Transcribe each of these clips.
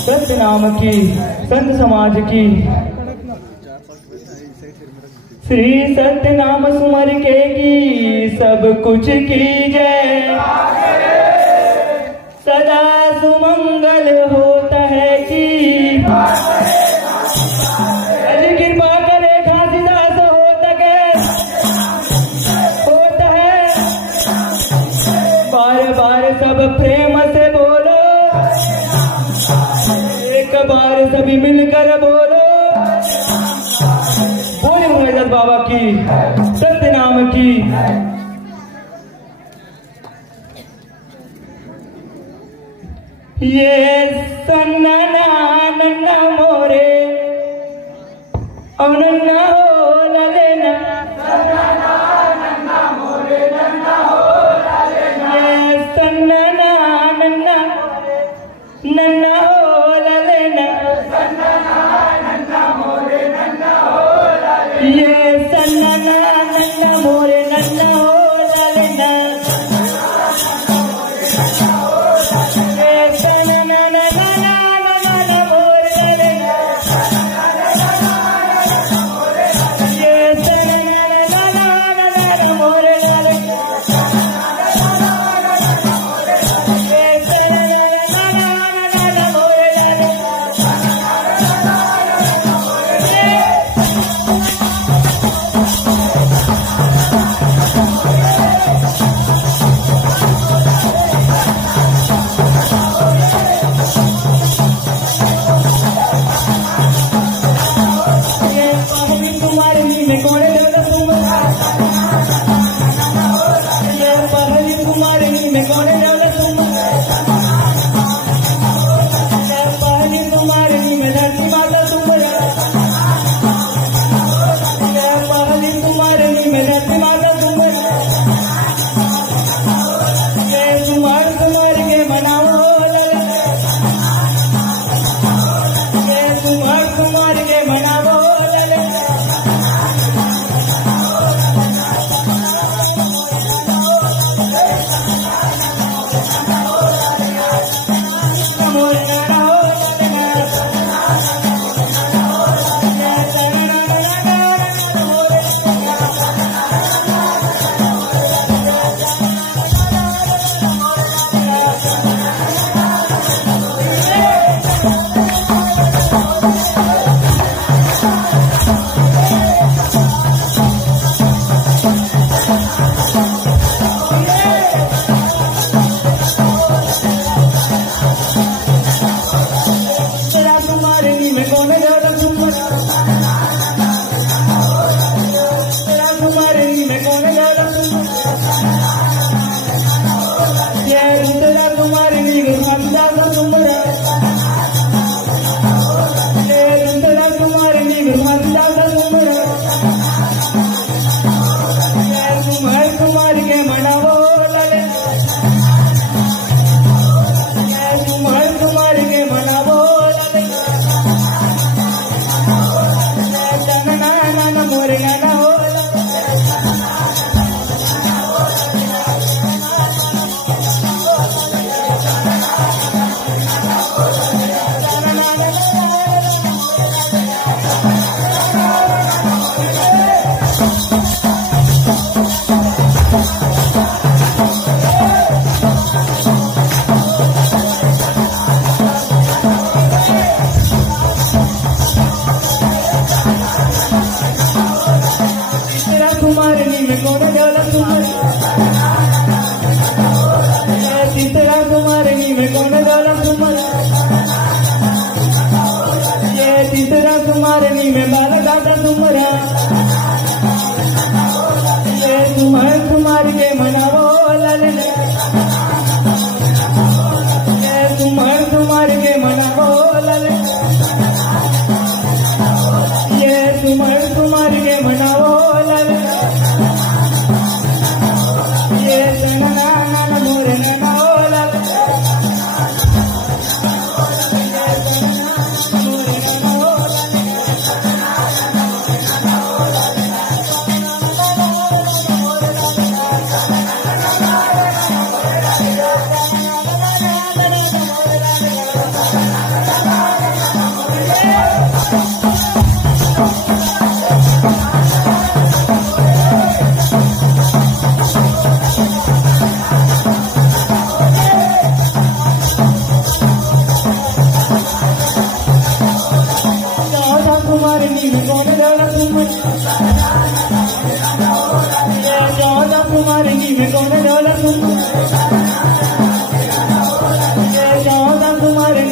सत्यनाम की, संत समाज की। श्री सत्यनाम सुमर के की सब कुछ की जय। सदा सुमंगल होता है कि कृपा करे घासीदास होता है। बार बार सब प्रेम से बोलो, एक बार सभी मिलकर बोलो। बोले मुरादाबाद बाबा की, सत्यनाम की। ये सन्ना नन्ना मोरे और नन्ना हो ललेना, नन्ना मोरे नन्ना हो ललेना। ये सन्ना नन्ना नन्ना हो ललेना, नन्ना मोरे नन्ना हो ललेना। ये सन्ना नन्ना मोरे नन्ना हो ललेना।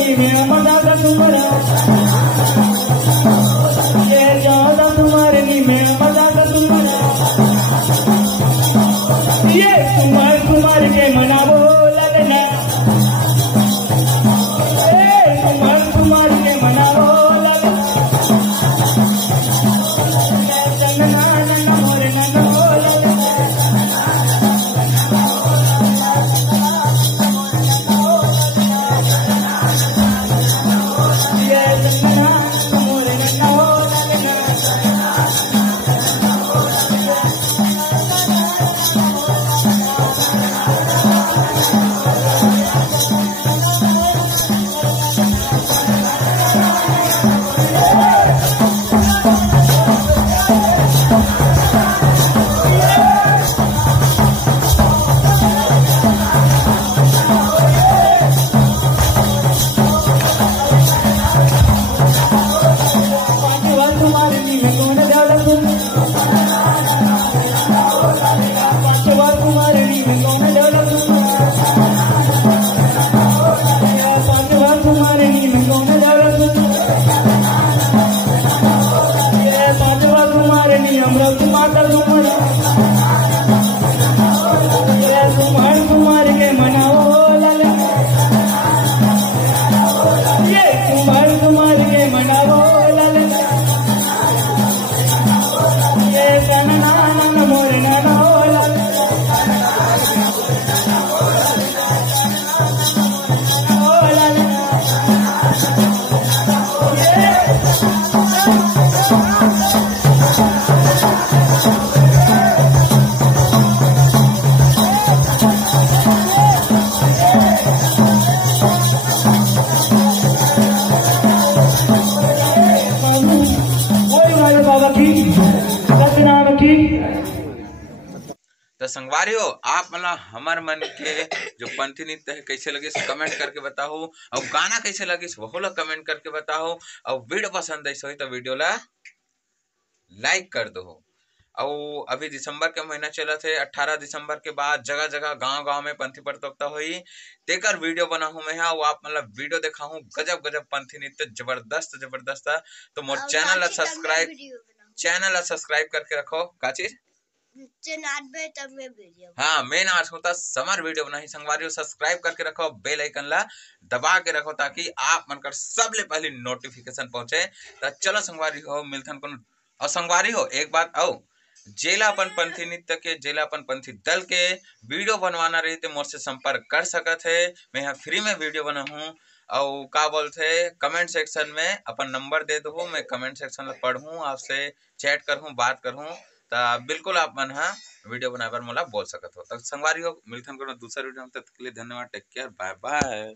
नी मैं मजा का तुम्हारा ये ज्यादा तुम्हारे नी मैं मजा का तुम्हारा ये कुमार के मनावो लगना कुमार के मनावो लगना चंदना नन्ना मोरे नन्ना लगना ये चंदना मोरे नन्ना लगना कुमार के मनाओ ये कुमार के मनाओ ये सनना मोरे नाना बाबा की सतनाम की। तो संगवारियों आप मतलब हमार मन के जो पंथी नृत्य है कैसे लगे कमेंट करके बताओ और गाना कैसे लगे वो लोग कमेंट करके बताओ और वीडियो पसंद आई तो वीडियो ला लाइक कर दो। और अभी दिसंबर के महीना चला थे 18 दिसंबर के बाद जगह जगह गांव में पंथी प्रतियोगिता हुई तेकर वीडियो बना हूं मैं वो आप मतलब वीडियो देखा हूं गजब गजब पंथी नृत्य जबरदस्त जबरदस्त। तो मोर चैनल सब्सक्राइब करके रखो का चीज हाँ मेन आज होता समर वीडियो बना ही संगवारियों सब्सक्राइब करके रखो बेल आइकन ला दबा के रखो ताकि आप मनकर सबले पहले नोटिफिकेशन पहुंचे। तो चलो संगवारी हो मिलथन को और संगवारी हो एक बात आओ जेला अपन पंथी नृत्य के जेला अपन पंथी दल के वीडियो बनवाना रही तो मोर से संपर्क कर सकत है। मैं यहाँ फ्री में वीडियो बना हूँ और का बोलते कमेंट सेक्शन में अपन नंबर दे दो मैं कमेंट सेक्शन में पढ़ूँ आपसे चैट करूँ बात करूँ तो बिल्कुल आप मन हाँ वीडियो बनाए बार मोला बोल सकत हो। तब संगवारी हो मिलथन को दूसरा वीडियो में तब तक के लिए धन्यवाद टेक केयर बाय बाय।